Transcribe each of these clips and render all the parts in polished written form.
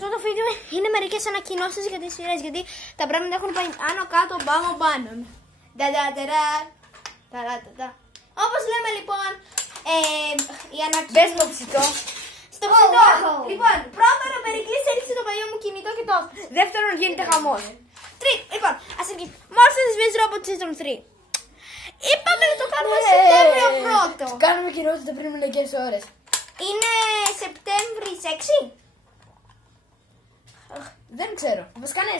αυτό το βίντεο είναι μερικές ανακοινώσεις για τις σειρές. Γιατί τα πράγματα έχουν πάει άνω κάτω, πάνω. Όπως λέμε λοιπόν, η ανακοίνωση. Μπες στο ψητό. Στο ψητό. Λοιπόν, πρώτον ο Περικλής έριξε το παλιό μου κινητό και το. Δεύτερον, γίνεται χαμός. Λοιπόν, ας αρχίσουμε. Monster vs Robot Season 3. Είπαμε να το κάνουμε Σεπτέμβριο πρώτο. Κάνουμε κοινότητα πριν μερικές ώρες. Είναι Σεπτέμβρης 6. Δεν ξέρω. Βασικά ναι,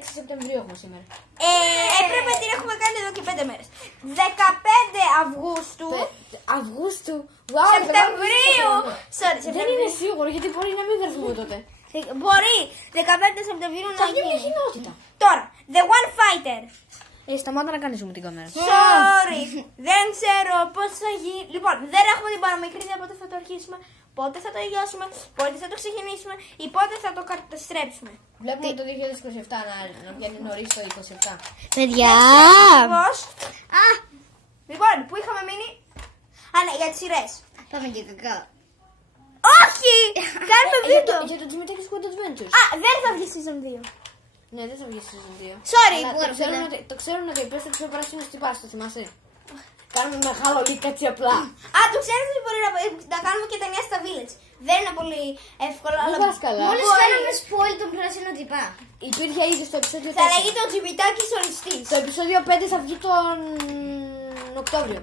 6 Σεπτεμβρίου έχουμε σήμερα. Έπρεπε την έχουμε κάνει εδώ και 5 μέρες. 15 Αυγούστου. Αυγούστου. Σεπτεμβρίου. Δεν είναι σίγουρο γιατί μπορεί να μην βρεθούμε τότε. Μπορεί 15 Σεπτεμβρίου να Θα βγει μια γίνει. κοινότητα. Τώρα, The One Fighter. Σταμάτα να κάνεις μου την κάμερα. Sorry, δεν ξέρω πώς θα γίνει. Λοιπόν, δεν έχουμε την παραμικρή ιδέα πότε θα το αρχίσουμε, πότε θα το τελειώσουμε, πότε θα το ξεκινήσουμε ή πότε θα το καταστρέψουμε. Βλέπουμε το 2027 να βγαίνει νωρίς το 27. Παιδιά! Λοιπόν, πού είχαμε μείνει? Α, ναι, για τις σειρές. Πάμε και κακά. Όχι! Κάνουμε βίντεο! Για το Jimmy Squad Adventures. Α, δεν θα βγει season 2. Ναι, δεν θα βγει season 2. Sorry, Το ξέρουν ότι επέστρεψε ο πράσινος τυπάς, το θυμάσαι. Κάνουμε μεγάλο leak έτσι απλά. Α, το ξέρετε ότι μπορεί να κάνουμε και ταινία στα Village. Δεν είναι πολύ εύκολο, αλλά πας καλά. Μόλις κάναμε spoil τον πράσινο τυπά. Υπήρχε ήδη στο επεισόδιο 4. θα λέγεται ο Τζιμπιτάκης οριστής. Το επεισόδιο 5 θα βγει τον Οκτώβριο.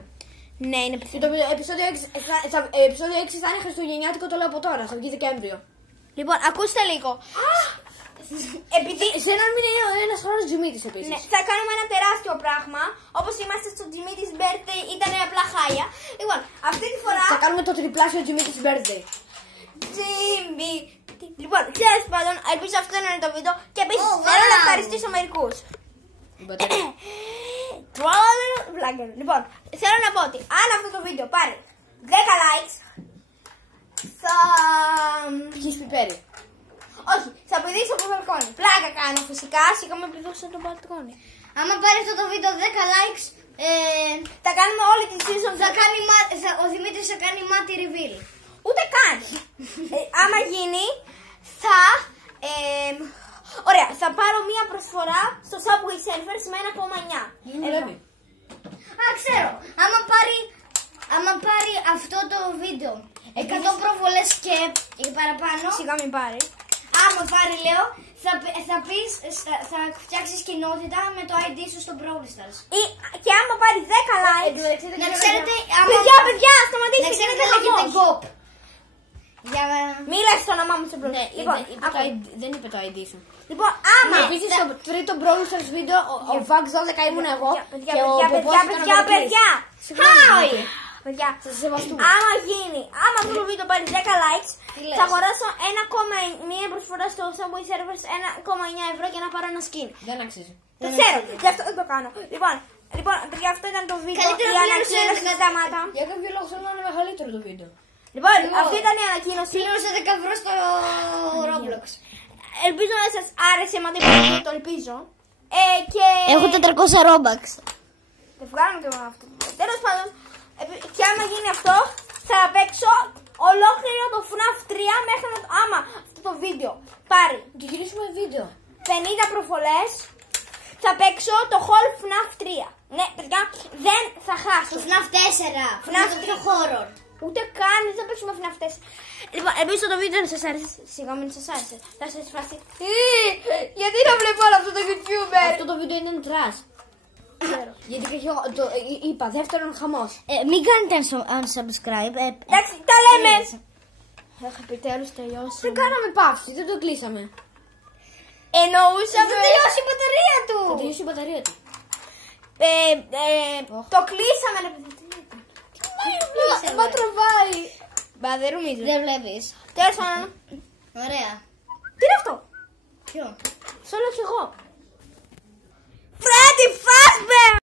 Ναι, είναι Και το επεισόδιο 6 θα είναι χριστουγεννιάτικο, το λέω από τώρα, θα βγει Δεκέμβριο. Λοιπόν, ακούστε λίγο. Επειδή Σε έναν μήνα είναι ένας χρόνος Τζιμίτης επίσης. ναι, θα κάνουμε ένα τεράστιο πράγμα. Όπως είμαστε στο Jimmy's Birthday, ήταν απλά χάλια. Λοιπόν, αυτή τη φορά. Θα κάνουμε το τριπλάσιο Jimmy's Birthday. Jimmy. Λοιπόν, τέλος πάντων, ελπίζω αυτό να είναι το βίντεο. Και επίσης θέλω να ευχαριστήσω μερικούς. Λοιπόν, θέλω να πω ότι αν αυτό το βίντεο πάρει 10 likes, θα. Πιείς πιπέρι. Όχι, θα πηδήξω από το μπαλκόνι. Πλάκα κάνω φυσικά, σιγά με πηδούξω από το μπαλκόνι. Άμα πάρει αυτό το βίντεο 10 likes, Θα κάνουμε όλη τη season. ο Δημήτρης θα κάνει μάτι reveal. Ούτε καν. Άμα γίνει, θα. Ωραία, θα πάρω μία προσφορά στο Subway Surfers με 1,9. Βλέπει. Α, ξέρω. Άμα πάρει αυτό το βίντεο 100 προβολές και παραπάνω, Σιγά μην πάρει. άμα πάρει λέω, θα φτιάξεις κοινότητα με το ID σου στο Brawl Stars. Και άμα πάρει 10 likes. Να ξέρετε, Παιδιά, να σταματήστε. ξέρετε γίνεται λέγεται χαμός. GOP. Για... Μίλα στο όνομά μου στο Brawl. Ναι, Λοιπόν, δεν είπε το ID σου. λοιπόν, άμα. Επίσης στο τρίτο Brawl Stars βίντεο, ο Vax 12 ήμουν εγώ και ο Ποπός ήταν ο Περικλής. παιδιά. Συγγνώμη. Παιδιά, Θα σε σεβαστούμε. άμα αυτό το βίντεο πάρει 10 likes, θα αγοράσω μία προσφορά στο Subway Servers 1,9 ευρώ για να πάρω ένα skin. Δεν αξίζει. Το ξέρω, γι' αυτό δεν το κάνω. Λοιπόν, παιδιά, αυτό ήταν το βίντεο. Καλύτερα Η πλήρωσε ανακοίνωση ένα σταμάτα. Για κάποιο λόγο θέλω να είναι μεγαλύτερο το βίντεο. Λοιπόν, αυτή ήταν η ανακοίνωση. Πλήρωσα 10 ευρώ στο Roblox. Ελπίζω να σας άρεσε, μα δεν το ελπίζω. Και. Έχω 400 Robux. Δεν βγάλουμε και μόνο αυτό. Τέλος πάντων, και άμα γίνει αυτό, θα παίξω ολόκληρο το FNAF 3 μέχρι να. Άμα αυτό το βίντeo πάρει Και γυρίσουμε βίντεο. 50 προφολές, θα παίξω το whole FNAF 3. Ναι, παιδιά, δεν θα χάσω. Το FNAF 4. FNAF το horror. Ούτε καν, δεν θα παίξουμε FNAF 4. Λοιπόν, ελπίζω το βίντεο να σας άρεσε. Σιγά μην σας άρεσε. Θα σας φάσει. Γιατί να βλέπω όλο αυτό το YouTuber. Αυτό το βίντεο είναι τρας. Γιατί είπα, δεύτερον χαμός. Μην κάνετε unsubscribe. Εντάξει, τα λέμε. Έχω επιτέλους τελειώσει. Δεν κάναμε παύση, δεν το κλείσαμε. Εννοούσαμε. Θα τελειώσει η μπαταρία του. Θα τελειώσει η μπαταρία του. Το κλείσαμε. Μα τραβάει. Μπα, δεν νομίζω. Δεν βλέπεις. Τέλος πάντων. Ωραία. Τι είναι αυτό. Ποιο? Σ' όλο κι εγώ. Freddy Fazbear!